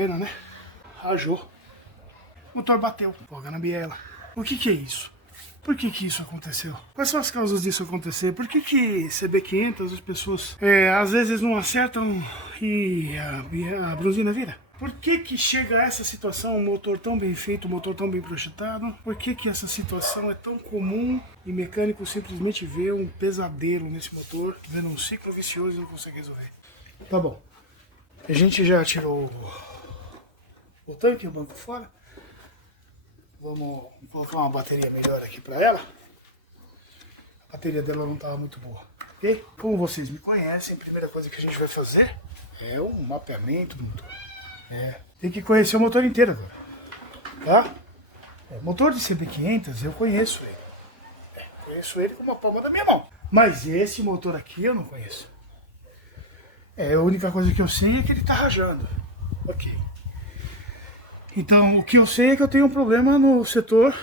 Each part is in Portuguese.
pena, né? Rajou. O motor bateu. Folga na biela. O que é isso? Por que isso aconteceu? Quais são as causas disso acontecer? Por que CB500 as pessoas às vezes não acertam e a buzina vira? Por que chega a essa situação, um motor tão bem feito, um motor tão bem projetado? Por que essa situação é tão comum e mecânico simplesmente vê um pesadelo nesse motor, vendo um ciclo vicioso e não consegue resolver? Tá bom. A gente já tirou o tanque e o banco fora. Vamos colocar uma bateria melhor aqui para ela. A bateria dela não estava muito boa, ok? Como vocês me conhecem, a primeira coisa que a gente vai fazer é um mapeamento do motor. Tem que conhecer o motor inteiro agora, tá? Motor de CB500 eu conheço ele. Conheço ele com a palma da minha mão. Mas esse motor aqui eu não conheço. A única coisa que eu sei é que ele está rajando. Ok. Então, o que eu sei é que eu tenho um problema no setor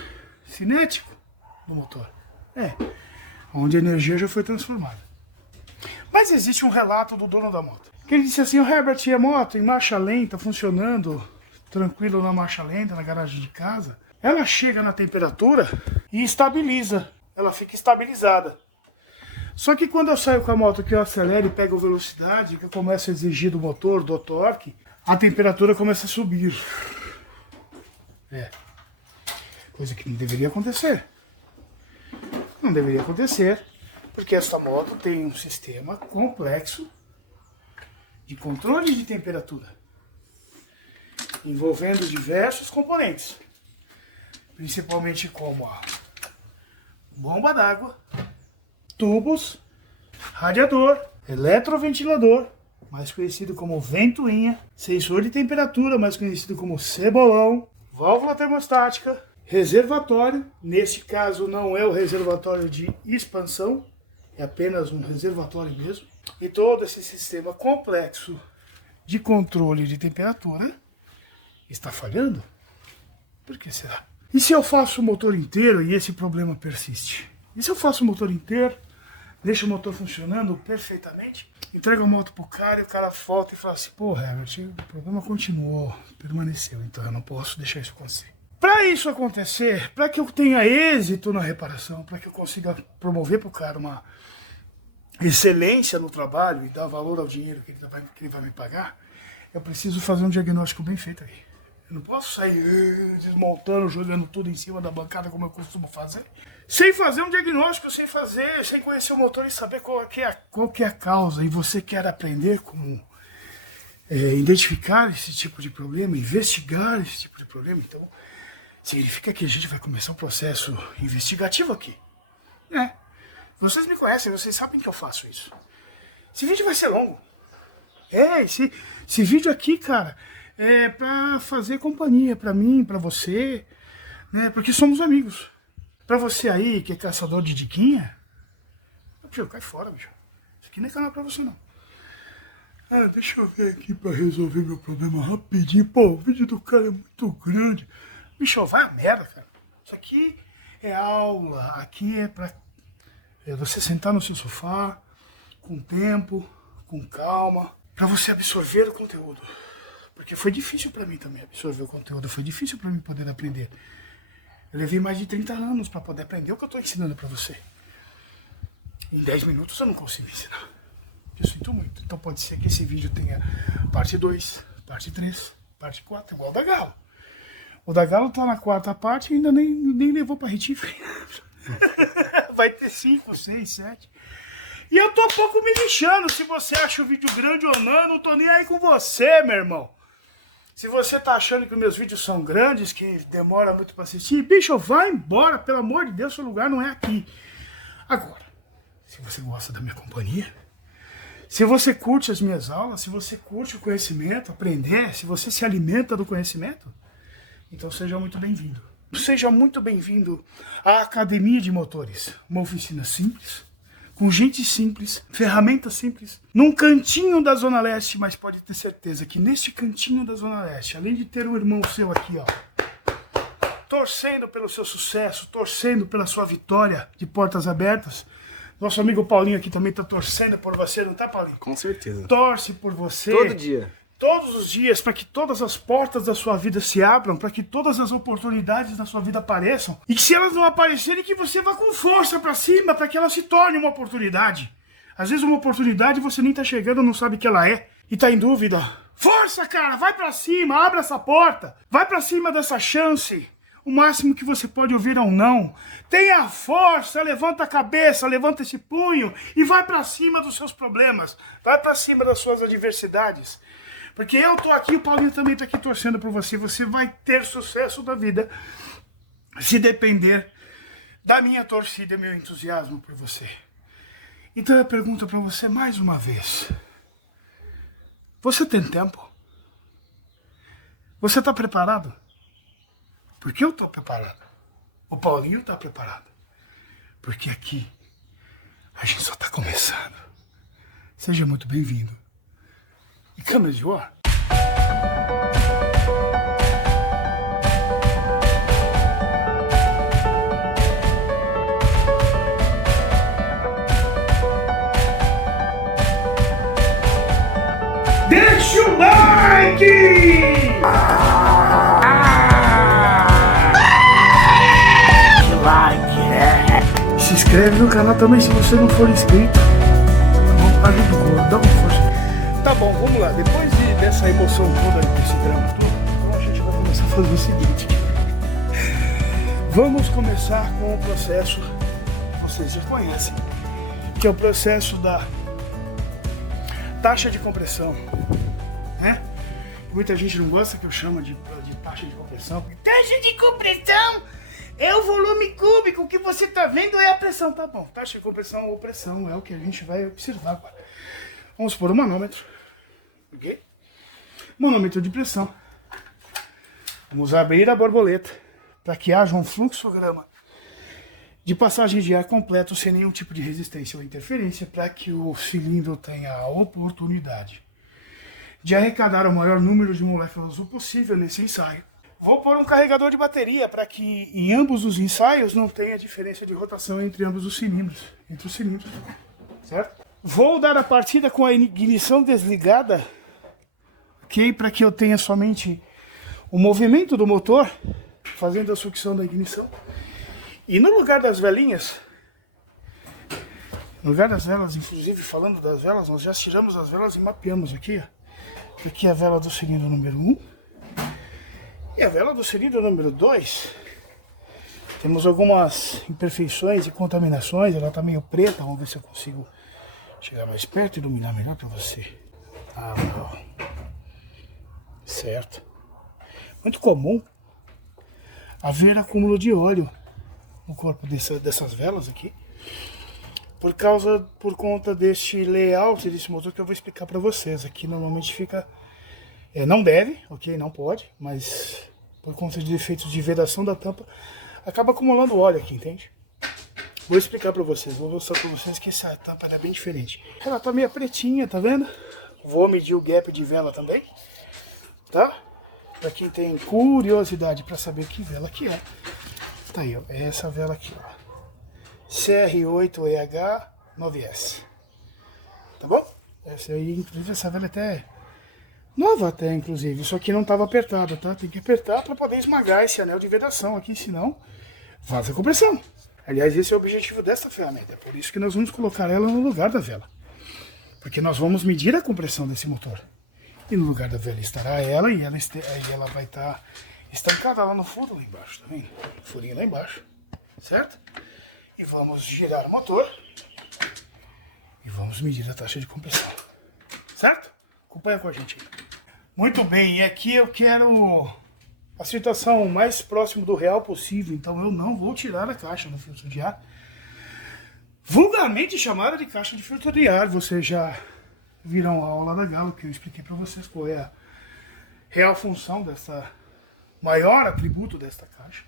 cinético do motor. Onde a energia já foi transformada. Mas existe um relato do dono da moto. Que ele disse assim, o Herbert, a moto em marcha lenta, funcionando tranquilo na marcha lenta, na garagem de casa, ela chega na temperatura e estabiliza. Ela fica estabilizada. Só que quando eu saio com a moto que eu acelero e pego velocidade, que eu começo a exigir do motor, do torque, a temperatura começa a subir. Coisa que não deveria acontecer. Não deveria acontecer, porque esta moto tem um sistema complexo de controle de temperatura, envolvendo diversos componentes, principalmente como a bomba d'água, tubos, radiador, eletroventilador, mais conhecido como ventoinha, sensor de temperatura, mais conhecido como cebolão, válvula termostática, reservatório, nesse caso não é o reservatório de expansão, é apenas um reservatório mesmo. E todo esse sistema complexo de controle de temperatura está falhando? Por que será? E se eu faço o motor inteiro e esse problema persiste? E se eu faço o motor inteiro, deixo o motor funcionando perfeitamente, entrego a moto pro cara e o cara volta e fala assim, pô, Herbert, o problema continuou, permaneceu, então eu não posso deixar isso acontecer. Para isso acontecer, para que eu tenha êxito na reparação, para que eu consiga promover pro cara uma excelência no trabalho e dar valor ao dinheiro que ele vai me pagar, eu preciso fazer um diagnóstico bem feito aí. Eu não posso sair desmontando, jogando tudo em cima da bancada como eu costumo fazer, sem fazer um diagnóstico, sem conhecer o motor e saber qual que é a causa. E você quer aprender como identificar esse tipo de problema, investigar esse tipo de problema, então significa que a gente vai começar um processo investigativo aqui. Vocês me conhecem, vocês sabem que eu faço isso. Esse vídeo vai ser longo. Esse vídeo aqui, cara, é pra fazer companhia pra mim, pra você, né? Porque somos amigos. Pra você aí, que é caçador de diquinha, cai fora, bicho. Isso aqui não é canal pra você, não. Deixa eu ver aqui pra resolver meu problema rapidinho. Pô, o vídeo do cara é muito grande. Bicho, vai a merda, cara. Isso aqui é aula. Aqui é pra você sentar no seu sofá, com tempo, com calma, pra você absorver o conteúdo. Porque foi difícil pra mim também absorver o conteúdo, foi difícil pra mim poder aprender. Eu levei mais de 30 anos pra poder aprender o que eu tô ensinando pra você. Em 10 minutos eu não consigo ensinar. Eu sinto muito. Então pode ser que esse vídeo tenha parte 2, parte 3, parte 4, igual o da Galo. O da Galo tá na 4ª parte e ainda nem levou pra retífica. Vai ter 5, 6, 7. E eu tô um pouco me lixando se você acha o vídeo grande ou não. Eu não tô nem aí com você, meu irmão. Se você tá achando que os meus vídeos são grandes, que demora muito pra assistir, bicho, vai embora, pelo amor de Deus, seu lugar não é aqui. Agora, se você gosta da minha companhia, se você curte as minhas aulas, se você curte o conhecimento, aprender, se você se alimenta do conhecimento, então seja muito bem-vindo. Seja muito bem-vindo à Academia de Motores, uma oficina simples, com gente simples, ferramentas simples, num cantinho da Zona Leste, mas pode ter certeza que neste cantinho da Zona Leste, além de ter um irmão seu aqui, ó, torcendo pelo seu sucesso, torcendo pela sua vitória de portas abertas, nosso amigo Paulinho aqui também tá torcendo por você, não tá, Paulinho? Com certeza. Torce por você. Todo dia. todos os dias, para que todas as portas da sua vida se abram, para que todas as oportunidades da sua vida apareçam, e que se elas não aparecerem, que você vá com força para cima, para que ela se torne uma oportunidade. Às vezes uma oportunidade você nem tá chegando, não sabe que ela é, e tá em dúvida. Força, cara, vai para cima, abre essa porta, vai para cima dessa chance. O máximo que você pode ouvir é um não. Tenha força, levanta a cabeça, levanta esse punho e vai para cima dos seus problemas. Vai para cima das suas adversidades. Porque eu tô aqui, o Paulinho também tá aqui torcendo por você. Você vai ter sucesso da vida se depender da minha torcida e meu entusiasmo por você. Então eu pergunto para você mais uma vez. Você tem tempo? Você tá preparado? Porque eu estou preparado. O Paulinho está preparado. Porque aqui a gente só está começando. Seja muito bem-vindo. E come as you are. Deixa o like! Se inscreve no canal também se você não for inscrito. Vontade do gordo, dá uma força. Tá bom, vamos lá. Depois dessa emoção toda, desse drama todo, então a gente vai começar a fazer o seguinte. Vamos começar com o processo que vocês já conhecem, que é o processo da taxa de compressão, né? Muita gente não gosta que eu chamo de taxa de compressão. Taxa de compressão é o volume cúbico, o que você está vendo é a pressão, tá bom. Taxa de compressão ou pressão é o que a gente vai observar agora. Vamos pôr o manômetro, ok? Manômetro de pressão. Vamos abrir a borboleta para que haja um fluxograma de passagem de ar completo sem nenhum tipo de resistência ou interferência, para que o cilindro tenha a oportunidade de arrecadar o maior número de moléculas possível nesse ensaio. Vou pôr um carregador de bateria para que em ambos os ensaios não tenha diferença de rotação entre ambos os cilindros, certo? Vou dar a partida com a ignição desligada, ok? Para que eu tenha somente o movimento do motor fazendo a sucção da ignição. E no lugar das velinhas, no lugar das velas, inclusive falando das velas, nós já tiramos as velas e mapeamos aqui, ó. Aqui é a vela do cilindro número 1. E a vela do cilindro número 2, temos algumas imperfeições e contaminações, ela está meio preta, vamos ver se eu consigo chegar mais perto e iluminar melhor para você. Ah, legal. Certo. Muito comum haver acúmulo de óleo no corpo dessas velas aqui, por conta deste layout desse motor que eu vou explicar para vocês. Aqui normalmente fica... não deve, ok? Não pode, mas por conta de defeitos de vedação da tampa, acaba acumulando óleo aqui, entende? Vou explicar para vocês, vou mostrar para vocês que essa tampa é bem diferente. Ela tá meio pretinha, tá vendo? Vou medir o gap de vela também, tá? Para quem tem curiosidade para saber que vela que é. Tá aí, ó, é essa vela aqui, ó. CR8EH9S. Tá bom? Essa aí, inclusive, essa vela até nova até, inclusive. Isso aqui não estava apertado, tá? Tem que apertar para poder esmagar esse anel de vedação aqui, senão vaza a compressão. Aliás, esse é o objetivo dessa ferramenta. É por isso que nós vamos colocar ela no lugar da vela. Porque nós vamos medir a compressão desse motor. E no lugar da vela estará ela, e ela vai estar estancada lá no furo, lá embaixo, tá vendo? Furinho lá embaixo, certo? E vamos girar o motor e vamos medir a taxa de compressão, certo? Acompanha com a gente aí. Muito bem, e aqui eu quero a situação mais próxima do real possível, então eu não vou tirar a caixa do filtro de ar, vulgarmente chamada de caixa de filtro de ar. Vocês já viram a aula da Galo, que eu expliquei para vocês qual é a real função dessa maior atributo desta caixa,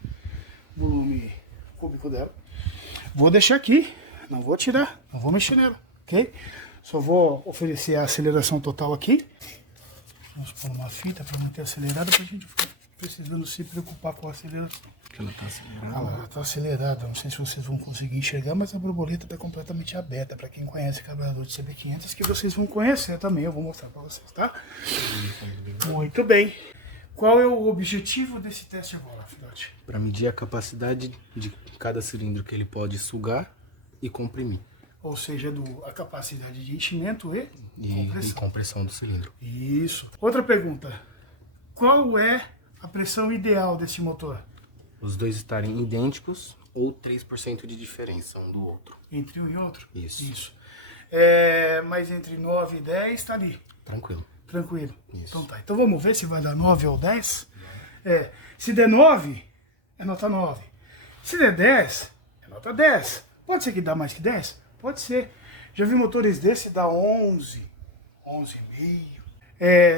volume cúbico dela. Vou deixar aqui, não vou tirar, não vou mexer nela, ok? Só vou oferecer a aceleração total aqui. Vamos pôr uma fita para manter acelerada para a gente precisando se preocupar com a aceleração. Que ela tá acelerada. Ah, ela tá acelerada, não sei se vocês vão conseguir enxergar, mas a borboleta tá completamente aberta. Para quem conhece carburador de CB500, que vocês vão conhecer também, eu vou mostrar para vocês, tá? Muito bem. Qual é o objetivo desse teste agora, filhote? Para medir a capacidade de cada cilindro que ele pode sugar e comprimir. Ou seja, a capacidade de enchimento e compressão do cilindro. Isso. Outra pergunta. Qual é a pressão ideal desse motor? Os dois estarem idênticos ou 3% de diferença um do outro. Entre um e outro? Isso. Mas entre 9 e 10 tá ali. Tranquilo. Tranquilo. Isso. Então tá. Então vamos ver se vai dar 9 ou 10. Se der 9, é nota 9. Se der 10, é nota 10. Pode ser que dá mais que 10? Pode ser. Já vi motores desse dar 11, 11,5.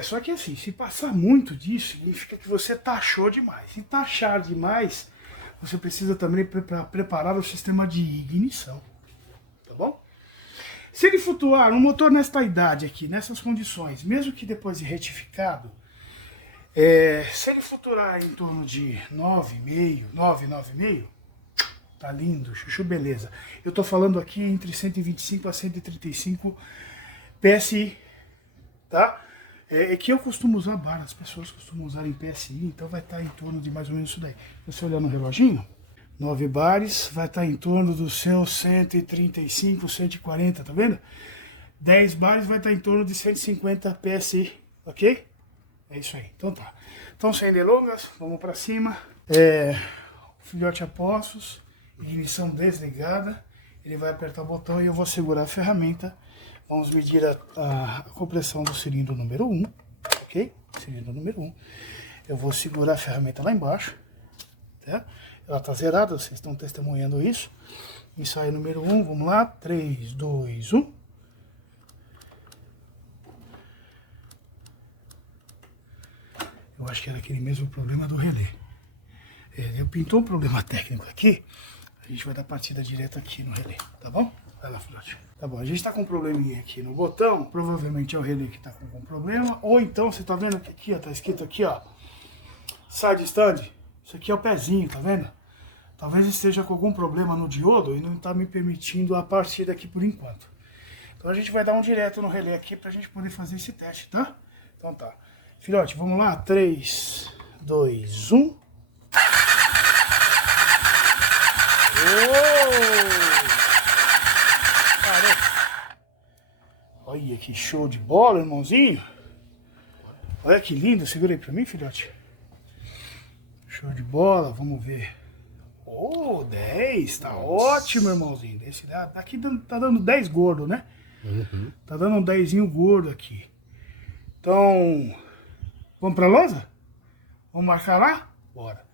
Só que assim, se passar muito disso, significa que você taxou demais. Se taxar demais, você precisa também preparar o sistema de ignição. Tá bom? Se ele flutuar, um motor nesta idade aqui, nessas condições, mesmo que depois de retificado, se ele flutuar em torno de 9,5, 9,5, tá lindo, chuchu, beleza. Eu tô falando aqui entre 125 a 135 PSI, tá? Que eu costumo usar bar, as pessoas costumam usar em PSI, então vai estar em torno de mais ou menos isso daí. Se você olhar no reloginho, 9 bares vai estar em torno dos seus 135, 140, tá vendo? 10 bares vai estar em torno de 150 PSI, ok? É isso aí, então tá. Então, sem delongas, vamos para cima. Filhote a postos, ignição desligada. Ele vai apertar o botão e eu vou segurar a ferramenta. Vamos medir a compressão do cilindro número 1, ok? Cilindro número 1. Eu vou segurar a ferramenta lá embaixo, tá? Ela está zerada, vocês estão testemunhando isso. Ensaio número 1, vamos lá. 3, 2, 1. Eu acho que era aquele mesmo problema do relé. Eu pintou um problema técnico aqui. A gente vai dar partida direto aqui no relé, tá bom? Vai lá, filhote. Tá bom, a gente tá com um probleminha aqui no botão. Provavelmente é o relé que tá com algum problema. Ou então, você tá vendo que aqui, ó, tá escrito aqui, ó, side stand. Isso aqui é o pezinho, tá vendo? Talvez esteja com algum problema no diodo e não tá me permitindo a partida aqui por enquanto. Então a gente vai dar um direto no relé aqui pra gente poder fazer esse teste, tá? Então tá. Filhote, vamos lá? 3, 2, 1. Olha que show de bola, irmãozinho. Olha que lindo. Segura aí pra mim, filhote. Show de bola. Vamos ver. 10. Tá ótimo, irmãozinho. Aqui tá dando 10 gordo, né? Uhum. Tá dando um 10zinho gordo aqui. Então, vamos pra lousa? Vamos marcar lá? Bora.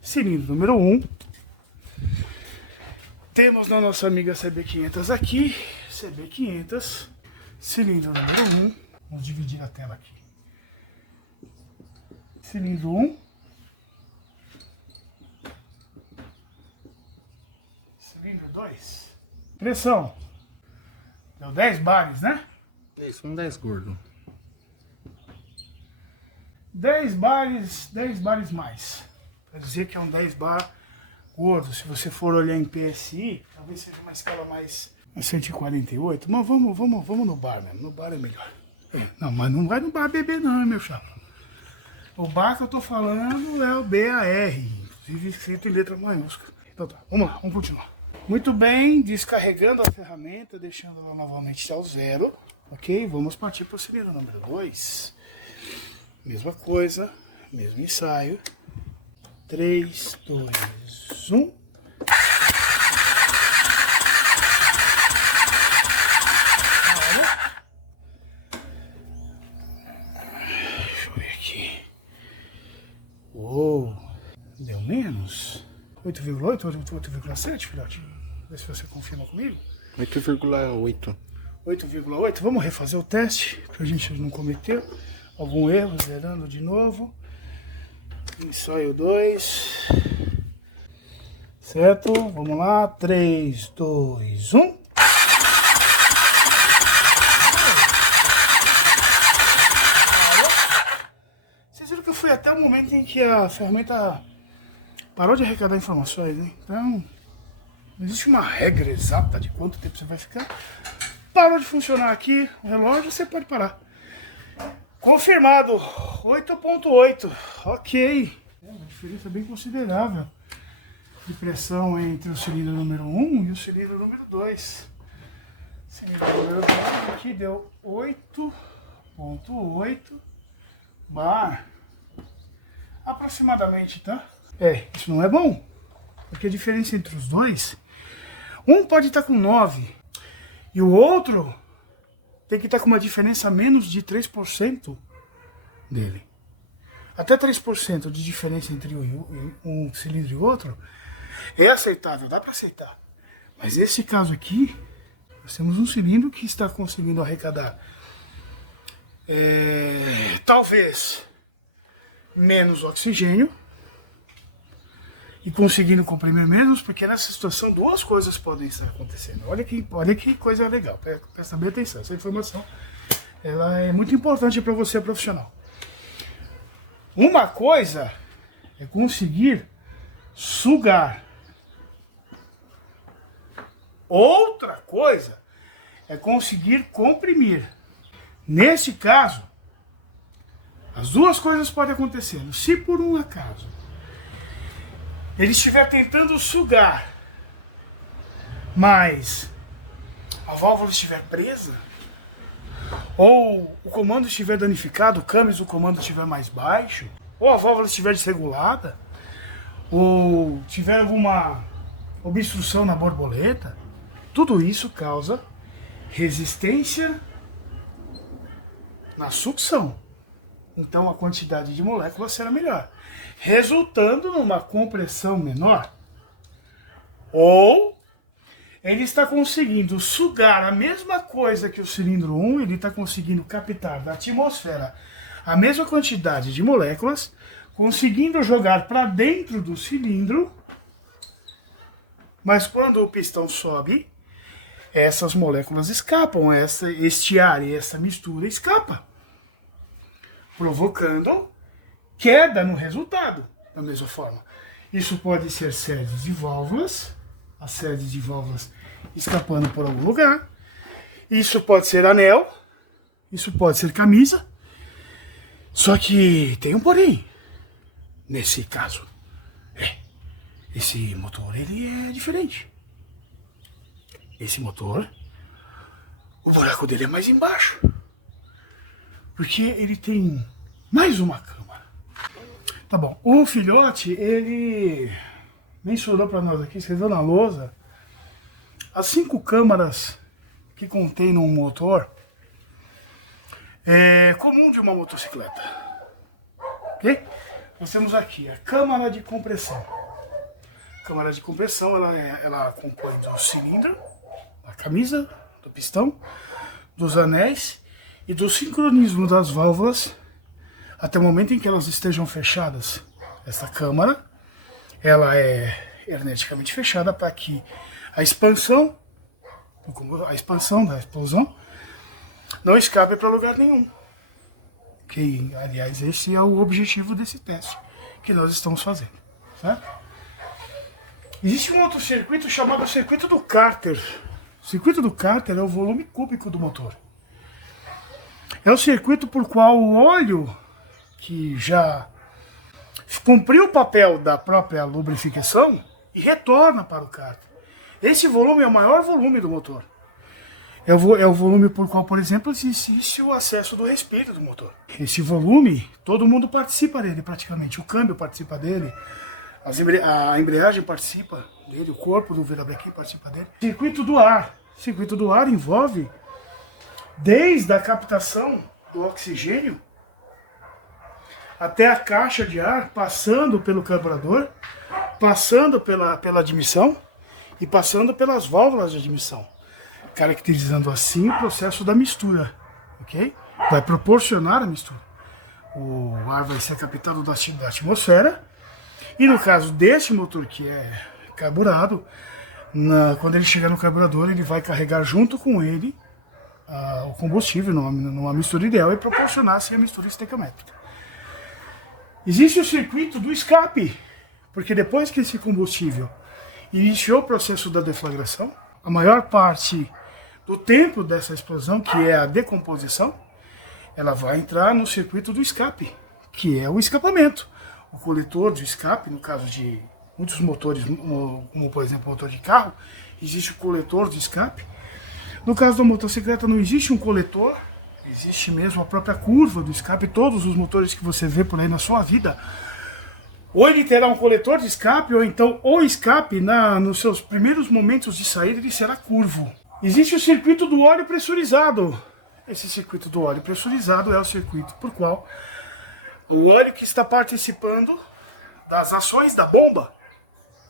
Cilindro número 1. Temos na nossa amiga CB500 aqui. CB500. Cilindro número 1. Vamos dividir a tela aqui. Cilindro 1. Cilindro 2. Pressão. Deu 10 bares, né? Isso, um 10 gordo. 10 bares mais. Quer dizer que é um 10 bar gordo. Se você for olhar em PSI, talvez seja uma escala mais 148. Mas vamos no bar mesmo. No bar é melhor. Não, mas não vai no bar beber não, meu chapa. O bar que eu tô falando é o BAR. Inclusive escrito em letra maiúscula. Então tá, vamos lá, vamos continuar. Muito bem, descarregando a ferramenta, deixando ela novamente ao zero. Ok, vamos partir para o cilindro número 2. Mesma coisa, mesmo ensaio. 3, 2, 1. Deixa eu ver aqui. Uou, deu menos? 8,8, 8,7, filhote? Vê se você confirma comigo. 8,8. 8,8. Vamos refazer o teste, pra gente não cometer algum erro, zerando de novo. Ensaio 2. Certo? Vamos lá. 3, 2, 1. Vocês viram que eu fui até um momento em que a ferramenta parou de arrecadar informações, né? Então, não existe uma regra exata de quanto tempo você vai ficar. Parou de funcionar aqui o relógio, você pode parar. Confirmado, 8.8, ok. É uma diferença bem considerável de pressão entre o cilindro número 1 e o cilindro número 2. O cilindro número 2 aqui deu 8.8 bar aproximadamente, tá? Isso não é bom, porque a diferença entre os dois, um pode estar com 9 e o outro tem que estar com uma diferença menos de 3% dele. Até 3% de diferença entre um cilindro e outro é aceitável, dá para aceitar. Mas esse caso aqui, nós temos um cilindro que está conseguindo arrecadar talvez menos oxigênio e conseguindo comprimir menos, porque nessa situação duas coisas podem estar acontecendo. Olha que coisa legal, presta bem atenção, essa informação ela é muito importante para você profissional. Uma coisa é conseguir sugar, outra coisa é conseguir comprimir. Nesse caso, as duas coisas podem acontecer. Se por um acaso ele estiver tentando sugar, mas a válvula estiver presa, ou o comando estiver danificado, o câmbio do comando estiver mais baixo, ou a válvula estiver desregulada, ou tiver alguma obstrução na borboleta, tudo isso causa resistência na sucção. Então a quantidade de moléculas será melhor, resultando numa compressão menor. Ou ele está conseguindo sugar a mesma coisa que o cilindro 1, ele está conseguindo captar da atmosfera a mesma quantidade de moléculas, conseguindo jogar para dentro do cilindro, mas quando o pistão sobe, essas moléculas escapam, este ar e essa mistura escapa, provocando queda no resultado, da mesma forma. Isso pode ser séries de válvulas, as séries de válvulas escapando por algum lugar. Isso pode ser anel, isso pode ser camisa. Só que tem um porém, nesse caso. Esse motor, ele é diferente. Esse motor, o buraco dele é mais embaixo. Porque ele tem mais uma câmara. Tá bom, o filhote, ele mensurou para nós aqui, escreveu na lousa, as 5 câmaras que contém num motor comum de uma motocicleta. Ok? Nós temos aqui a câmara de compressão. A câmara de compressão, ela compõe do cilindro, da camisa, do pistão, dos anéis e do sincronismo das válvulas até o momento em que elas estejam fechadas. Essa câmara, ela é hermeticamente fechada para que a expansão da explosão não escape para lugar nenhum. Que, aliás, esse é o objetivo desse teste que nós estamos fazendo, certo? Existe um outro circuito chamado circuito do Carter. O circuito do Carter é o volume cúbico do motor. É o circuito por qual o óleo, que já cumpriu o papel da própria lubrificação, e retorna para o Carter. Esse volume é o maior volume do motor. É o volume por qual, por exemplo, existe o acesso do respiro do motor. Esse volume, todo mundo participa dele praticamente. O câmbio participa dele, a embreagem participa dele, o corpo do virabrequim participa dele. Circuito do ar. Circuito do ar envolve desde a captação do oxigênio até a caixa de ar, passando pelo carburador, passando pela admissão e passando pelas válvulas de admissão, caracterizando assim o processo da mistura, ok? Vai proporcionar a mistura. O ar vai ser captado da atmosfera e no caso desse motor que é carburado, quando ele chegar no carburador, ele vai carregar junto com ele o combustível numa mistura ideal e proporcionar assim a mistura estequiométrica. Existe o circuito do escape, porque depois que esse combustível iniciou o processo da deflagração, a maior parte do tempo dessa explosão, que é a decomposição, ela vai entrar no circuito do escape, que é o escapamento. O coletor de escape, no caso de muitos motores, como por exemplo o motor de carro, existe o coletor de escape. No caso da motocicleta não existe um coletor, existe mesmo a própria curva do escape. Todos os motores que você vê por aí na sua vida, ou ele terá um coletor de escape, ou então o escape, nos seus primeiros momentos de saída, ele será curvo. Existe o circuito do óleo pressurizado. Esse circuito do óleo pressurizado é o circuito por qual o óleo que está participando das ações da bomba,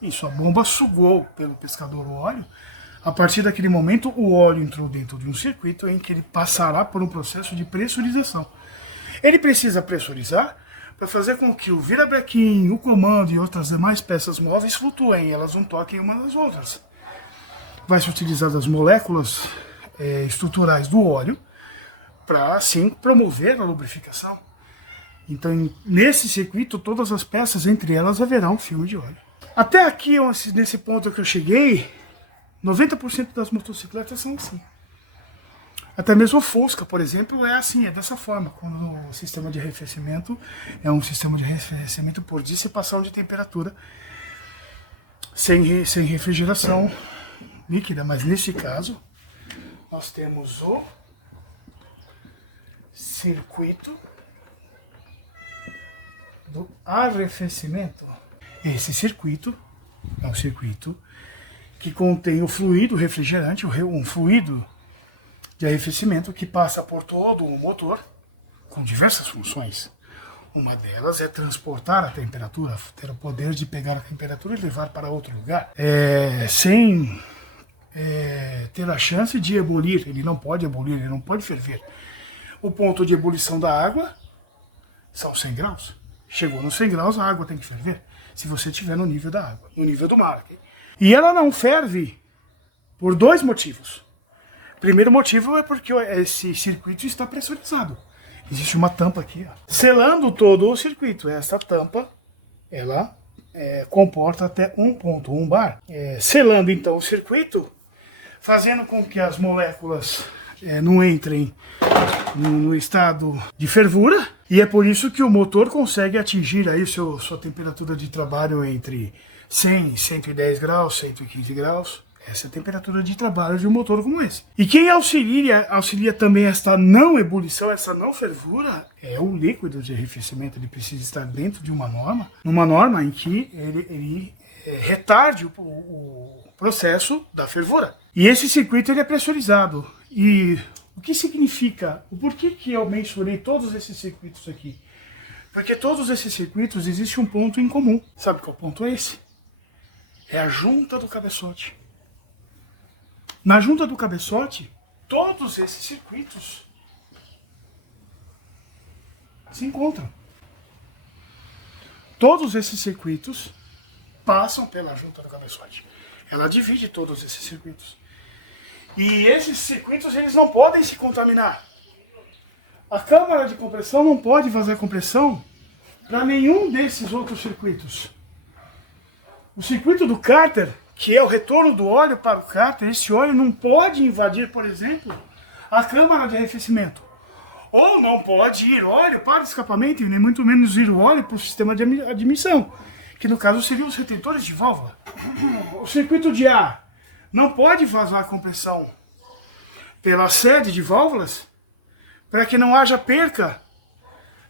isso, a bomba sugou pelo pescador o óleo. A partir daquele momento, o óleo entrou dentro de um circuito em que ele passará por um processo de pressurização. Ele precisa pressurizar para fazer com que o virabrequim, o comando e outras demais peças móveis flutuem, elas não toquem umas nas outras. Vai se utilizar das moléculas estruturais do óleo para, assim, promover a lubrificação. Então, nesse circuito, todas as peças, entre elas, haverá um filme de óleo. Até aqui, nesse ponto que eu cheguei, 90% das motocicletas são assim. Até mesmo o Fusca, por exemplo, é assim, é dessa forma. Quando o sistema de arrefecimento é um sistema de arrefecimento por dissipação de temperatura, sem refrigeração líquida. Mas nesse caso, nós temos o circuito do arrefecimento. Esse circuito é um circuito que contém o fluido refrigerante, um fluido de arrefecimento que passa por todo o motor com diversas funções. Uma delas é transportar a temperatura, ter o poder de pegar a temperatura e levar para outro lugar, sem ter a chance de ebulir. Ele não pode ebulir, ele não pode ferver. O ponto de ebulição da água são 100 graus. Chegou nos 100 graus, a água tem que ferver, se você estiver no nível da água, no nível do mar. E ela não ferve por dois motivos. O primeiro motivo é porque esse circuito está pressurizado. Existe uma tampa aqui, ó, selando todo o circuito. Essa tampa, ela comporta até 1,1 bar. Selando então o circuito, fazendo com que as moléculas não entrem no estado de fervura. E é por isso que o motor consegue atingir aí sua temperatura de trabalho entre 100, 110 graus, 115 graus. Essa é a temperatura de trabalho de um motor como esse. E quem auxilia também esta não ebulição, essa não fervura, é o líquido de arrefecimento. Ele precisa estar dentro de uma norma em que ele retarde o processo da fervura. E esse circuito ele é pressurizado. E o que significa? O porquê que eu mencionei todos esses circuitos aqui? Porque todos esses circuitos existe um ponto em comum. Sabe qual ponto é esse? É a junta do cabeçote. Na junta do cabeçote, todos esses circuitos se encontram. Todos esses circuitos passam pela junta do cabeçote. Ela divide todos esses circuitos. E esses circuitos eles não podem se contaminar. A câmara de compressão não pode vazar compressão para nenhum desses outros circuitos. O circuito do cárter, que é o retorno do óleo para o cárter, esse óleo não pode invadir, por exemplo, a câmara de arrefecimento. Ou não pode ir óleo para o escapamento, e nem muito menos ir óleo para o sistema de admissão, que no caso seriam os retentores de válvula. O circuito de ar não pode vazar compressão pela sede de válvulas, para que não haja perca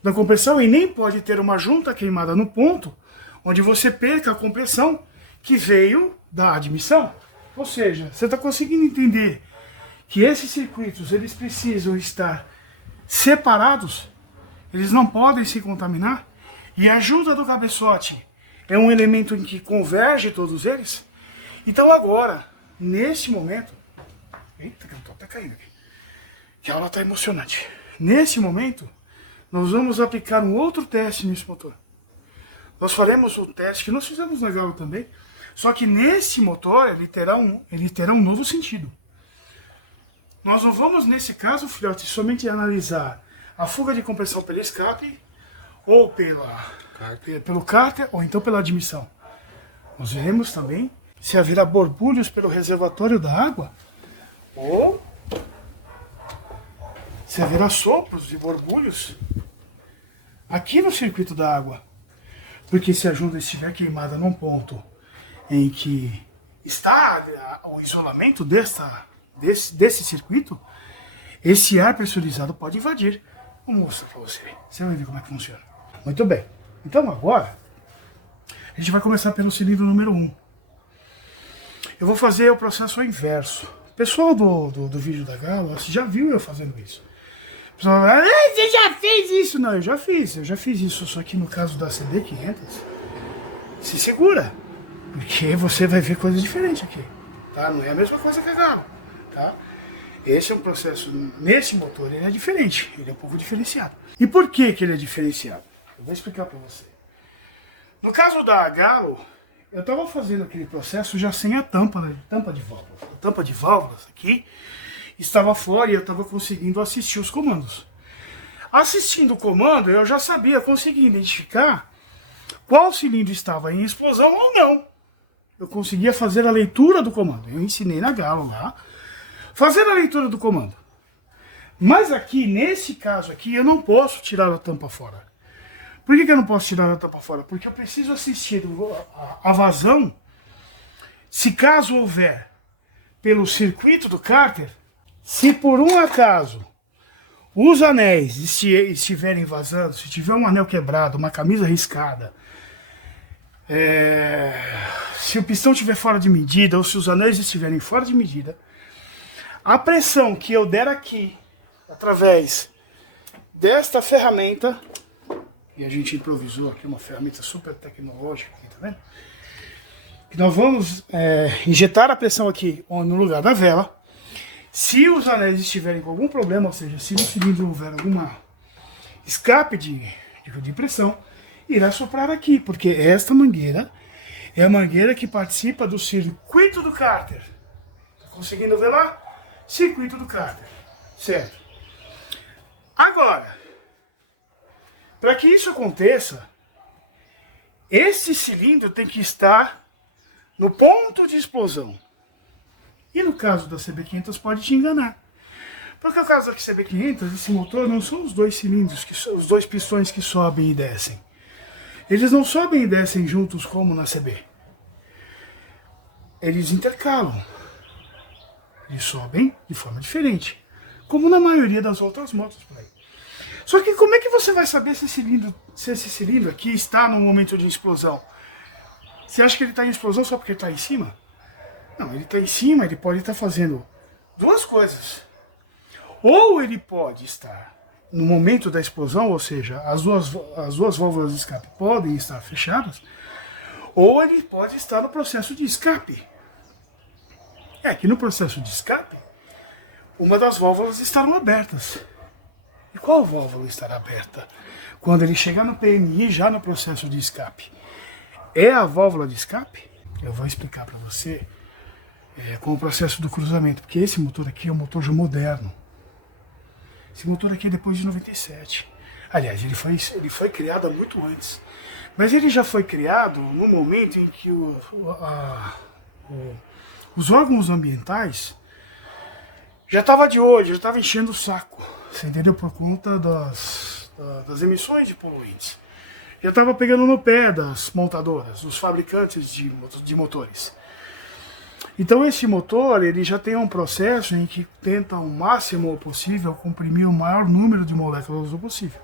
da compressão, e nem pode ter uma junta queimada no ponto, onde você perca a compressão que veio da admissão. Ou seja, você está conseguindo entender que esses circuitos eles precisam estar separados, eles não podem se contaminar, e a junta do cabeçote é um elemento em que converge todos eles. Então agora, nesse momento, eita, que eu tô até caindo aqui, que a aula está emocionante. Nesse momento, nós vamos aplicar um outro teste nesse motor. Nós faremos o teste que nós fizemos na Galo também, só que nesse motor ele terá um novo sentido. Nós não vamos, nesse caso, filhote, somente analisar a fuga de compressão pelo escape ou pela cárter. Pelo cárter ou então pela admissão. Nós veremos também se haverá borbulhos pelo reservatório da água ou se haverá sopros e borbulhos aqui no circuito da água. Porque se a junta estiver queimada num ponto em que está o isolamento desse circuito, esse ar pressurizado pode invadir. Vou mostrar para você. Você vai ver como é que funciona. Muito bem. Então agora, a gente vai começar pelo cilindro número 1. Eu vou fazer o processo ao inverso. O pessoal do vídeo da Galo já viu eu fazendo isso. O pessoal fala, você já fez isso? Não, eu já fiz isso. Só que no caso da CB500, se segura. Porque você vai ver coisa diferente aqui. Tá? Não é a mesma coisa que a Galo. Tá? Esse é um processo, nesse motor ele é diferente. Ele é um pouco diferenciado. E por que ele é diferenciado? Eu vou explicar para você. No caso da Galo, eu estava fazendo aquele processo já sem a tampa de válvulas. A tampa de válvulas aqui estava fora e eu estava conseguindo assistir os comandos. Assistindo o comando, eu já sabia, conseguia identificar qual cilindro estava em explosão ou não. Eu conseguia fazer a leitura do comando. Eu ensinei na Galo lá, fazer a leitura do comando. Mas aqui, nesse caso aqui, eu não posso tirar a tampa fora. Por que eu não posso tirar a tampa fora? Porque eu preciso assistir a vazão, se caso houver, pelo circuito do cárter, se por um acaso os anéis estiverem vazando, se tiver um anel quebrado, uma camisa riscada, se o pistão estiver fora de medida, ou se os anéis estiverem fora de medida, a pressão que eu der aqui, através desta ferramenta, e a gente improvisou aqui uma ferramenta super tecnológica, tá vendo? Que nós vamos injetar a pressão aqui no lugar da vela. Se os anéis estiverem com algum problema, ou seja, se no cilindro houver alguma escape de pressão, irá soprar aqui, porque esta mangueira é a mangueira que participa do circuito do cárter. Tá conseguindo ver lá? Circuito do cárter, certo? Agora, para que isso aconteça, esse cilindro tem que estar no ponto de explosão. E no caso da CB500 pode te enganar. Porque no caso da CB500, esse motor não são os dois cilindros, os dois pistões que sobem e descem. Eles não sobem e descem juntos como na CB. Eles intercalam. Eles sobem de forma diferente. Como na maioria das outras motos por aí. Só que como é que você vai saber se esse cilindro aqui está no momento de explosão? Você acha que ele está em explosão só porque ele está em cima? Não, ele está em cima, ele pode estar fazendo duas coisas. Ou ele pode estar no momento da explosão, ou seja, as duas válvulas de escape podem estar fechadas, ou ele pode estar no processo de escape. É que no processo de escape, uma das válvulas estarão abertas. E qual válvula estará aberta? Quando ele chegar no PMI, já no processo de escape. É a válvula de escape? Eu vou explicar para você com o processo do cruzamento, porque esse motor aqui é um motor já moderno. Esse motor aqui é depois de 97. Aliás, ele foi criado há muito antes. Mas ele já foi criado no momento em que os órgãos ambientais já estavam de olho, já estavam enchendo o saco. Você entendeu? Por conta das emissões de poluentes. Já estava pegando no pé das montadoras, dos fabricantes de motores. Então esse motor ele já tem um processo em que tenta o máximo possível comprimir o maior número de moléculas possível.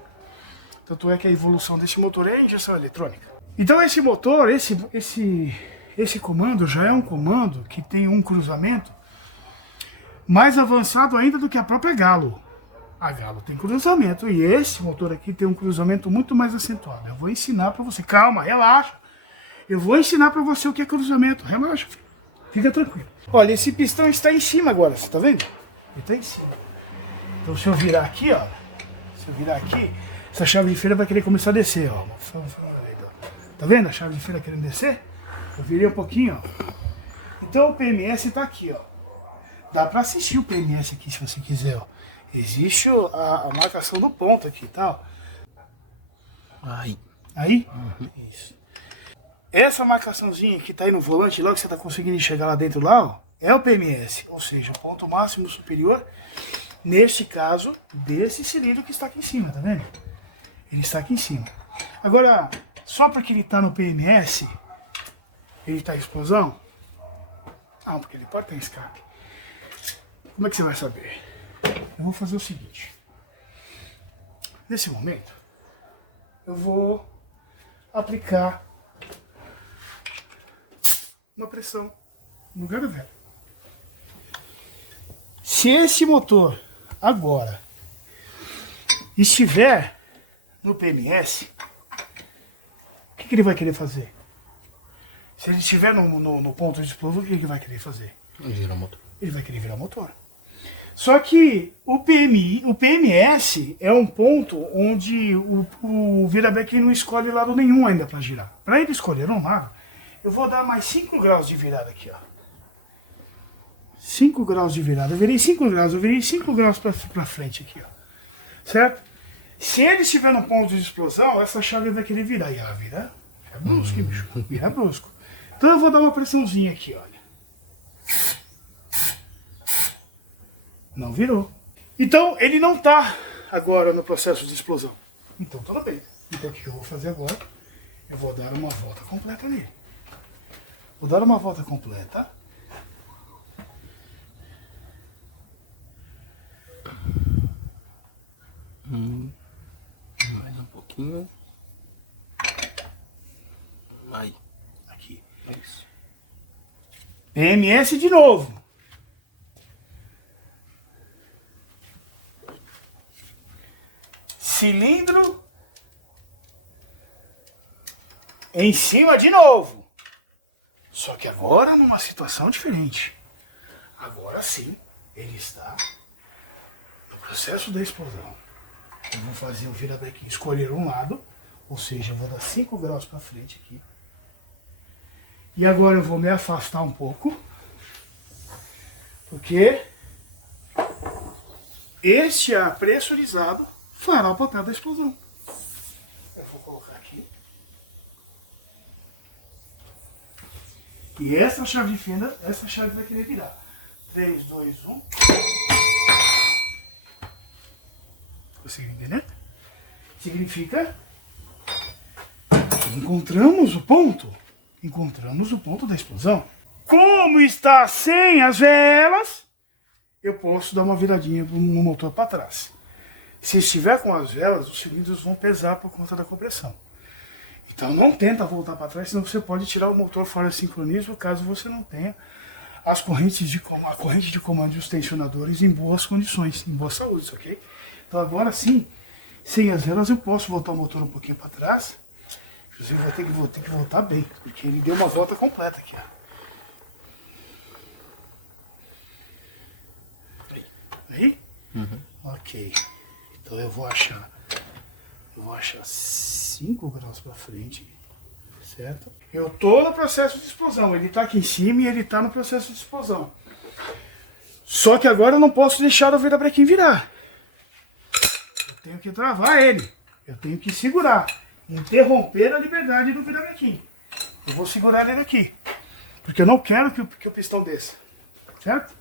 Tanto é que a evolução desse motor é a injeção eletrônica. Então esse motor, esse comando já é um comando que tem um cruzamento mais avançado ainda do que a própria Galo. A Galo tem cruzamento e esse motor aqui tem um cruzamento muito mais acentuado. Eu vou ensinar para você. Calma, relaxa. Eu vou ensinar para você o que é cruzamento. Relaxa, fica tranquilo. Olha, esse pistão está em cima agora, você tá vendo? Ele está em cima. Então se eu virar aqui, ó. Se eu virar aqui, essa chave de feira vai querer começar a descer, ó. Tá vendo a chave de feira querendo descer? Eu virei um pouquinho, ó. Então o PMS está aqui, ó. Dá para assistir o PMS aqui se você quiser, ó. Existe a marcação do ponto aqui e tal. Ai. Aí? Isso. Essa marcaçãozinha que tá aí no volante, logo que você tá conseguindo enxergar lá dentro lá, ó, é o PMS, ou seja, o ponto máximo superior, neste caso, desse cilindro que está aqui em cima, tá vendo? Ele está aqui em cima. Agora, só porque ele está no PMS, ele está em explosão? Não, porque ele pode ter escape. Como é que você vai saber? Eu vou fazer o seguinte. Nesse momento, eu vou aplicar uma pressão no lugar da vela. Se esse motor agora estiver no PMS, o que ele vai querer fazer? Se ele estiver no ponto de explosão, o que ele vai querer fazer? Virar o motor. Ele vai querer virar motor. Só que o PMS é um ponto onde o virabrequim não escolhe lado nenhum ainda para girar. Para ele escolher um lado, eu vou dar mais 5 graus de virada aqui, ó. 5 graus de virada. Eu virei 5 graus, eu virei 5 graus para frente aqui, ó. Certo? Se ele estiver no ponto de explosão, essa chave vai querer virar. E ela vira brusco, bicho. Vira brusco. Então eu vou dar uma pressãozinha aqui, olha. Não virou. Então ele não está agora no processo de explosão. Então tudo bem. Então o que eu vou fazer agora? Eu vou dar uma volta completa nele. Vou dar uma volta completa. Mais um pouquinho. Aí. Aqui. Isso. PMS de novo. Cilindro em cima de novo. Só que agora numa situação diferente. Agora sim, ele está no processo da explosão. Eu vou fazer o virabrequim escolher um lado, ou seja, eu vou dar 5 graus para frente aqui. E agora eu vou me afastar um pouco, porque este ar pressurizado fará o papel da explosão. Eu vou colocar aqui. E essa chave de fenda, essa chave vai querer virar. 3, 2, 1. Consegue entender? Significa que encontramos o ponto. Encontramos o ponto da explosão. Como está sem as velas, eu posso dar uma viradinha no motor para trás. Se estiver com as velas, os cilindros vão pesar por conta da compressão. Então não tenta voltar para trás, senão você pode tirar o motor fora de sincronismo, caso você não tenha as correntes a corrente de comando e os tensionadores em boas condições, em boa saúde, ok? Então agora sim, sem as velas eu posso voltar o motor um pouquinho para trás. Inclusive vou ter que voltar bem, porque ele deu uma volta completa aqui, ó. Aí? Uhum. Ok. Então eu vou achar 5 graus para frente, certo? Eu tô no processo de explosão, ele tá aqui em cima e ele tá no processo de explosão. Só que agora eu não posso deixar o virabrequim virar. Eu tenho que travar ele, eu tenho que segurar, interromper a liberdade do virabrequim. Eu vou segurar ele aqui, porque eu não quero que o pistão desça, certo?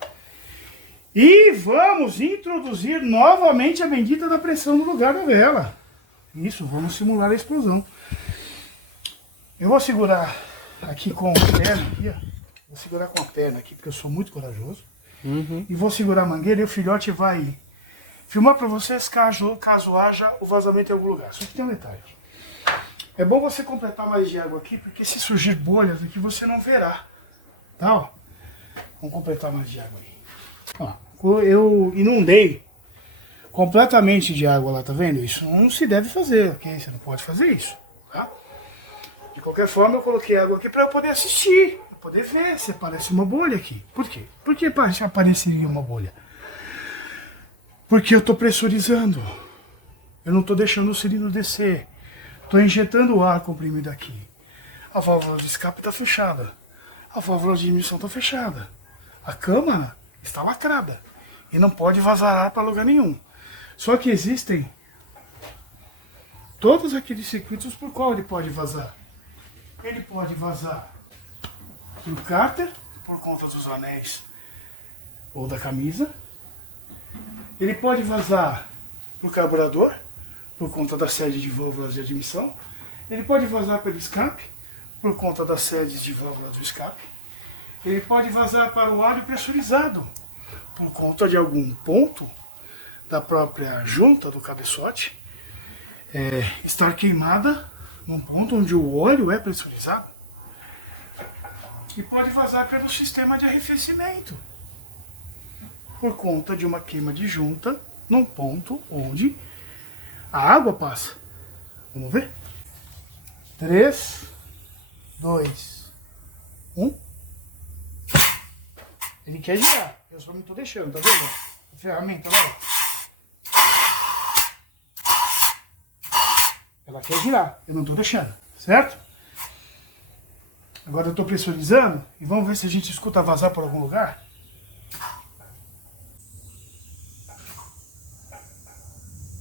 E vamos introduzir novamente a bendita da pressão no lugar da vela. Isso, vamos simular a explosão. Eu vou segurar aqui com a perna, aqui, ó. Vou segurar com a perna aqui, porque eu sou muito corajoso. Uhum. E vou segurar a mangueira e o filhote vai filmar para vocês caso haja o vazamento em algum lugar. Só que tem um detalhe. É bom você completar mais de água aqui, porque se surgir bolhas aqui você não verá. Tá, ó? Vamos completar mais de água aí. Ó. Eu inundei completamente de água lá, tá vendo? Isso não se deve fazer, ok? Você não pode fazer isso, tá? De qualquer forma, eu coloquei água aqui para eu poder assistir, pra poder ver se aparece uma bolha aqui. Por quê? Por que apareceria uma bolha? Porque eu estou pressurizando. Eu não estou deixando o cilindro descer. Estou injetando o ar comprimido aqui. A válvula de escape está fechada. A válvula de emissão está fechada. A câmara está lacrada e não pode vazar ar para lugar nenhum. Só que existem todos aqueles circuitos por qual ele pode vazar. Ele pode vazar pro cárter, por conta dos anéis ou da camisa. Ele pode vazar pro carburador, por conta da sede de válvulas de admissão. Ele pode vazar pelo escape, por conta das sedes de válvulas do escape. Ele pode vazar para o óleo pressurizado, por conta de algum ponto da própria junta do cabeçote estar queimada num ponto onde o óleo é pressurizado. E pode vazar pelo sistema de arrefecimento, por conta de uma queima de junta num ponto onde a água passa. Vamos ver? 3, 2, 1. Ele quer girar, eu só não estou deixando, tá vendo? A ferramenta lá. Ela quer girar, eu não estou deixando, certo? Agora eu estou pressurizando e vamos ver se a gente escuta vazar por algum lugar.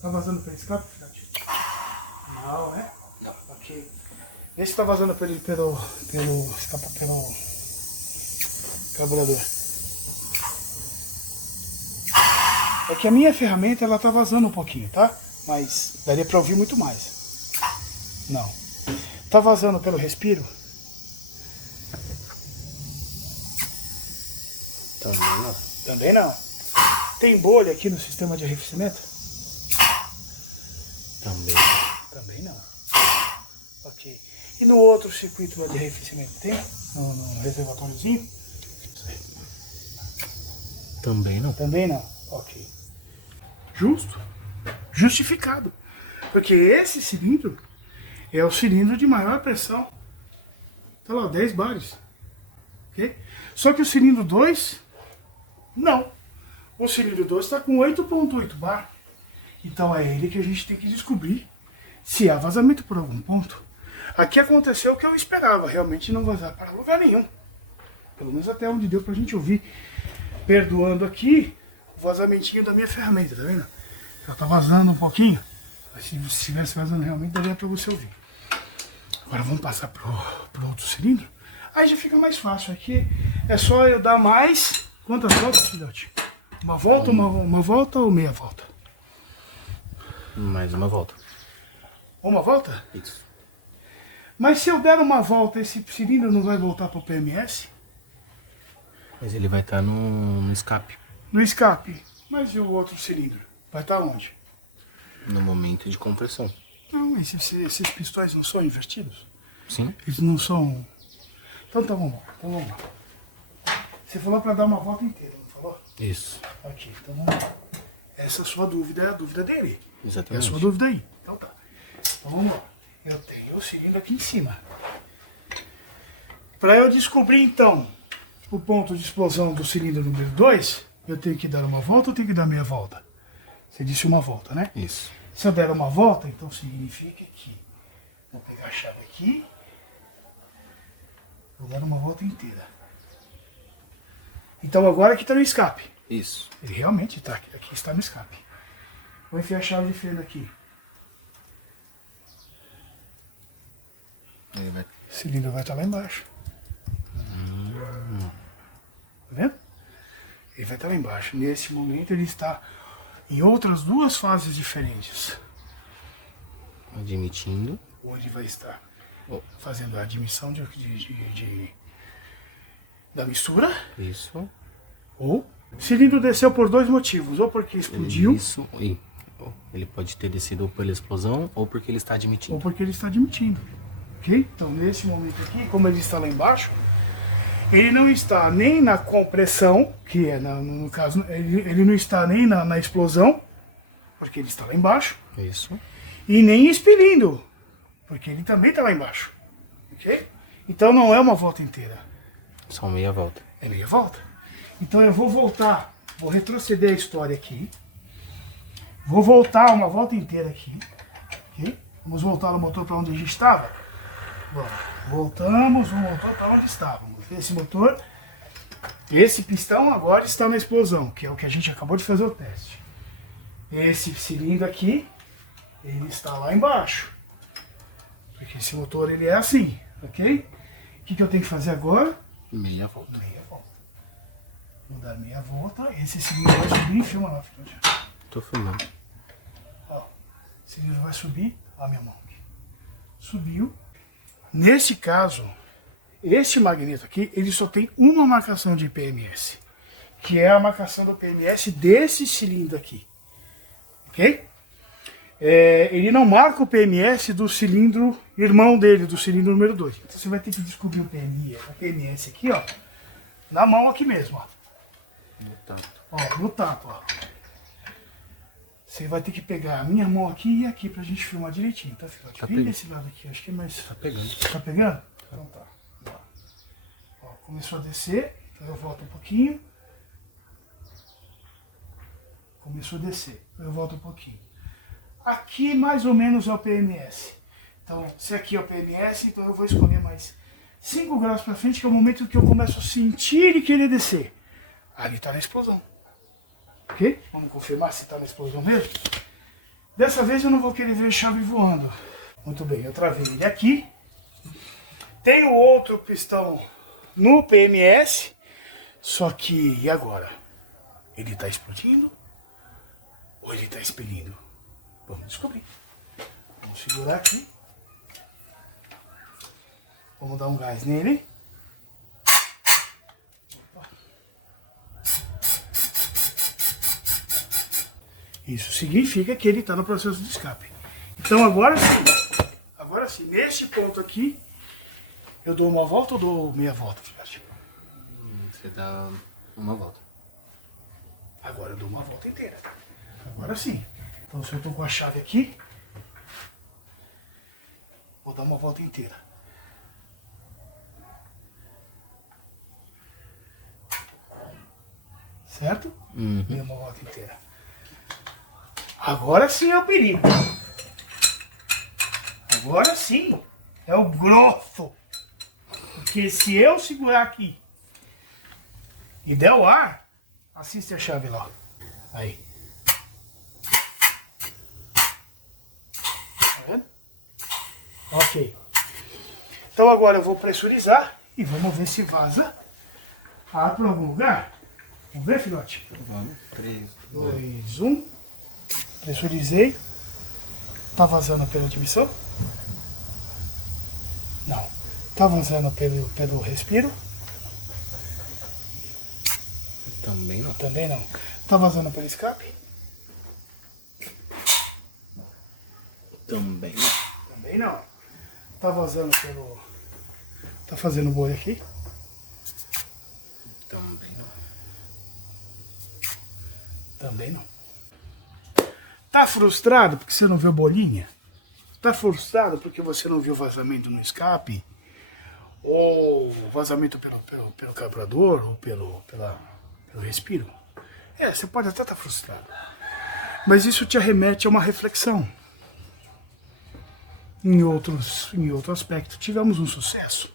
Tá vazando pelo escape, filhote? Não, né? Ok. Vê se tá vazando pelo carburador. É que a minha ferramenta ela tá vazando um pouquinho, tá? Mas daria para ouvir muito mais. Não. Tá vazando pelo respiro? Também não. Também não. Tem bolha aqui no sistema de arrefecimento? Também. Também não. Ok. E no outro circuito de arrefecimento tem? No reservatóriozinho? Também não. Também não. Ok. Justo. Justificado. Porque esse cilindro é o cilindro de maior pressão. Tá lá, 10 bares. Ok? Só que o cilindro 2, não. O cilindro 2 está com 8,8 bar. Então é ele que a gente tem que descobrir se há vazamento por algum ponto. Aqui aconteceu o que eu esperava, realmente não vazar para lugar nenhum. Pelo menos até onde deu pra gente ouvir. Perdoando aqui o vazamentinho da minha ferramenta, tá vendo? Já tá vazando um pouquinho. Mas se estivesse vazando realmente, daria pra você ouvir. Agora vamos passar pro outro cilindro. Aí já fica mais fácil. Aqui é só eu dar mais... Quantas voltas, filhote? Uma volta, uma volta ou meia volta? Mais uma volta. Uma volta? Isso. Mas se eu der uma volta, esse cilindro não vai voltar pro PMS? Mas ele vai estar no escape. No escape. Mas e o outro cilindro? Vai estar onde? No momento de compressão. Não, esses pistões não são invertidos? Sim. Eles não são... Então tá, vamos lá. Você falou para dar uma volta inteira, não falou? Isso. Ok, então vamos lá. Essa sua dúvida é a dúvida dele. Exatamente. É a sua dúvida aí. Então tá. Então vamos lá. Eu tenho o cilindro aqui em cima. Para eu descobrir então o ponto de explosão do cilindro número 2, eu tenho que dar uma volta ou tenho que dar meia volta? Você disse uma volta, né? Isso. Se eu der uma volta, então significa que vou pegar a chave aqui, vou dar uma volta inteira. Então agora aqui está no escape. Isso. Ele realmente está aqui, está no escape. Vou enfiar a chave de fenda aqui. Ele vai... O cilindro vai estar lá embaixo. Tá vendo? Ele vai estar lá embaixo. Nesse momento ele está em outras duas fases diferentes. Admitindo. Onde vai estar fazendo a admissão da mistura. Isso. Ou o cilindro desceu por dois motivos. Ou porque explodiu. Isso. E ele pode ter descido ou pela explosão ou porque ele está admitindo. Ou porque ele está admitindo. Ok? Então nesse momento aqui, como ele está lá embaixo, ele não está nem na compressão, que é no caso, ele não está nem na explosão, porque ele está lá embaixo. Isso. E nem expelindo, porque ele também está lá embaixo. Ok? Então não é uma volta inteira. Só meia volta. É meia volta. Então eu vou voltar, vou retroceder a história aqui. Vou voltar uma volta inteira aqui. Ok? Vamos voltar o motor para onde a gente estava. Bom, voltamos o motor para onde estávamos. Esse motor, esse pistão agora está na explosão, que é o que a gente acabou de fazer o teste. Esse cilindro aqui ele está lá embaixo. Porque esse motor ele é assim, ok? O que eu tenho que fazer agora? Meia volta. Meia volta. Vou dar meia volta. Esse cilindro vai subir e filma lá, filhote. Tô filmando. Ó, o cilindro vai subir. Ó a minha mão aqui. Subiu. Nesse caso, este magneto aqui, ele só tem uma marcação de PMS, que é a marcação do PMS desse cilindro aqui. Ok? Ele não marca o PMS do cilindro irmão dele, do cilindro número 2. Então você vai ter que descobrir o PMS aqui, ó, na mão aqui mesmo, ó. No tato. Ó, no tato, ó. Você vai ter que pegar a minha mão aqui e aqui pra gente filmar direitinho, tá, filhote? Tá Vem pegando. desse lado aqui, acho que é mais... Tá pegando. Tá pegando? Então tá. Ó, começou a descer, então eu volto um pouquinho. Começou a descer, eu volto um pouquinho. Aqui mais ou menos é o PMS. Então, se aqui é o PMS, então eu vou escolher mais 5 graus para frente, que é o momento que eu começo a sentir e querer descer. Ali está na explosão. Ok? Vamos confirmar se está na explosão mesmo? Dessa vez eu não vou querer ver chave voando. Muito bem, eu travei ele aqui. Tem o outro pistão no PMS, só que, e agora? Ele está explodindo ou ele está expelindo? Vamos descobrir. Vamos segurar aqui. Vamos dar um gás nele. Opa. Isso significa que ele está no processo de escape. Então agora sim, neste ponto aqui, eu dou uma volta ou dou meia volta, filhote? Você dá uma volta. Agora eu dou uma volta inteira. Agora sim. Então se eu estou com a chave aqui, vou dar uma volta inteira. Certo? Dei uma volta inteira. Agora sim é o perigo. Agora sim é o grosso. Porque se eu segurar aqui e der o ar, assiste a chave lá. Aí. Tá vendo? Ok. Então agora eu vou pressurizar e vamos ver se vaza ar para algum lugar. Vamos ver, filhote? Vamos. 3, 2, 1. Pressurizei. Tá vazando pela admissão? Não. Tá vazando pelo respiro? Também não. Também não. Tá vazando pelo escape? Também não. Também não. Tá vazando pelo... Tá fazendo boi aqui? Também não. Também não. Tá frustrado porque você não viu bolinha? Tá frustrado porque você não viu vazamento no escape? Ou vazamento pelo carburador? Ou pelo respiro? Você pode até estar frustrado. Mas isso te arremete a uma reflexão. Em outro aspecto, tivemos um sucesso.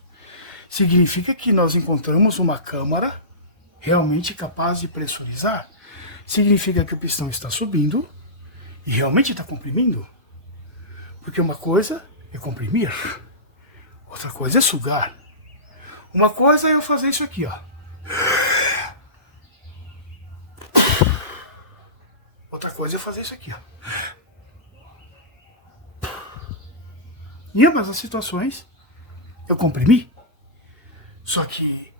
Significa que nós encontramos uma câmara realmente capaz de pressurizar. Significa que o pistão está subindo e realmente está comprimindo. Porque uma coisa é comprimir, outra coisa é sugar. Uma coisa é eu fazer isso aqui, ó. Outra coisa é fazer isso aqui, ó. Em ambas as situações, eu comprimi. Só que,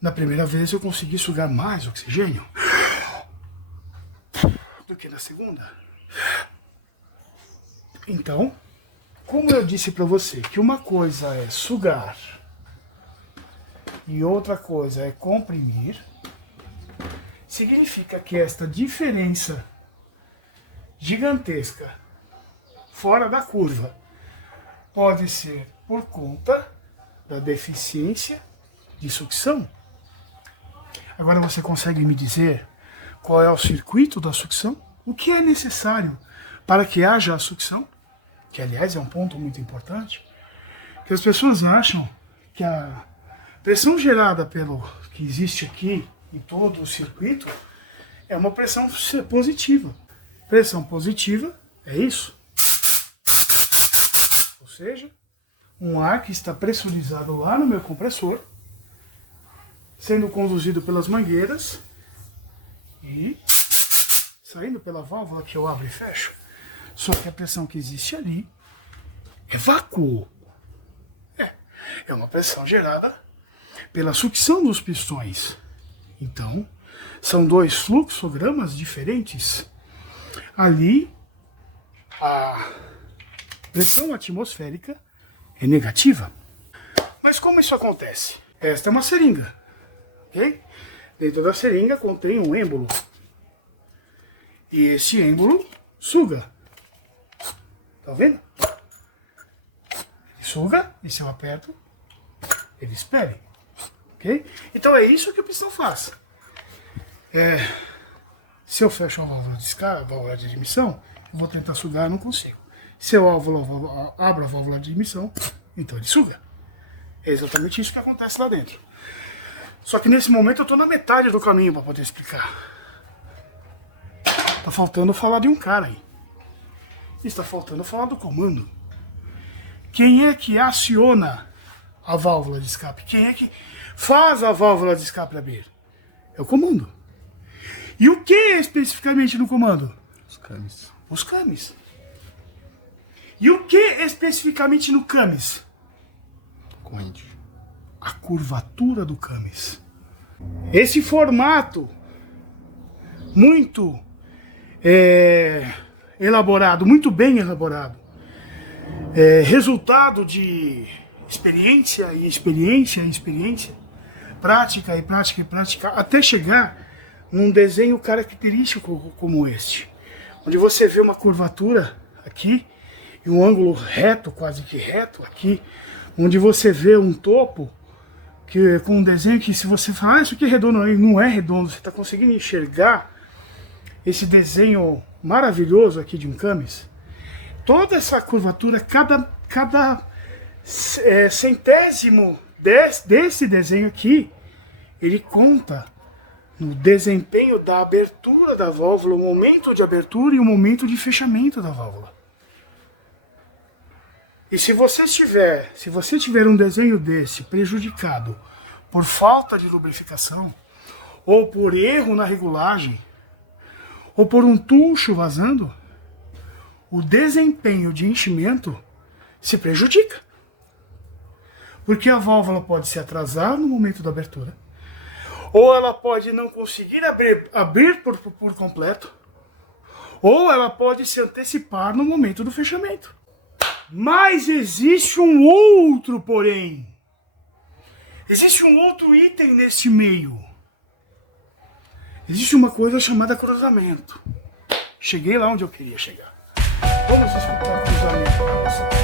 na primeira vez, eu consegui sugar mais oxigênio do que na segunda. Então, como eu disse para você que uma coisa é sugar e outra coisa é comprimir, significa que esta diferença gigantesca fora da curva pode ser por conta da deficiência de sucção. Agora você consegue me dizer qual é o circuito da sucção? O que é necessário para que haja a sucção? Que, aliás, é um ponto muito importante. Que as pessoas acham que a pressão gerada pelo que existe aqui em todo o circuito é uma pressão positiva. Pressão positiva é isso. seja, um ar que está pressurizado lá no meu compressor, sendo conduzido pelas mangueiras e saindo pela válvula que eu abro e fecho. Só que a pressão que existe ali é vácuo. É uma pressão gerada pela sucção dos pistões. Então, são dois fluxogramas diferentes. Ali, a pressão atmosférica é negativa. Mas como isso acontece? Esta é uma seringa, ok? Dentro da seringa contém um êmbolo. E esse êmbolo suga. Tá vendo? Ele suga, e se eu aperto, ele expele. Ok? Então é isso que o pistão faz. Se eu fecho a válvula de escape, a válvula de admissão, eu vou tentar sugar, eu não consigo. Se eu abro a válvula de admissão, então ele suga. É exatamente isso que acontece lá dentro. Só que nesse momento eu estou na metade do caminho para poder explicar. Tá faltando falar de um cara aí. Está faltando falar do comando. Quem é que aciona a válvula de escape? Quem é que faz a válvula de escape abrir? É o comando. E o que especificamente no comando? Os camis. Os camis. E o que especificamente no camis? Corrente. A curvatura do camis. Esse formato muito elaborado, muito bem elaborado, resultado de experiência, prática e prática, até chegar num desenho característico como este, onde você vê uma curvatura aqui e um ângulo reto, quase que reto aqui, onde você vê um topo com um desenho que, se você falar, isso aqui é redondo, não é redondo, você está conseguindo enxergar esse desenho maravilhoso aqui de um camis. Toda essa curvatura, cada centésimo desse desenho aqui, ele conta no desempenho da abertura da válvula, o momento de abertura e o momento de fechamento da válvula. E se você tiver um desenho desse prejudicado por falta de lubrificação, ou por erro na regulagem, ou por um tucho vazando, o desempenho de enchimento se prejudica. Porque a válvula pode se atrasar no momento da abertura, ou ela pode não conseguir abrir por completo, ou ela pode se antecipar no momento do fechamento. Mas existe um outro porém. Existe um outro item nesse meio. Existe uma coisa chamada cruzamento. Cheguei lá onde eu queria chegar. Vamos escutar o cruzamento para você.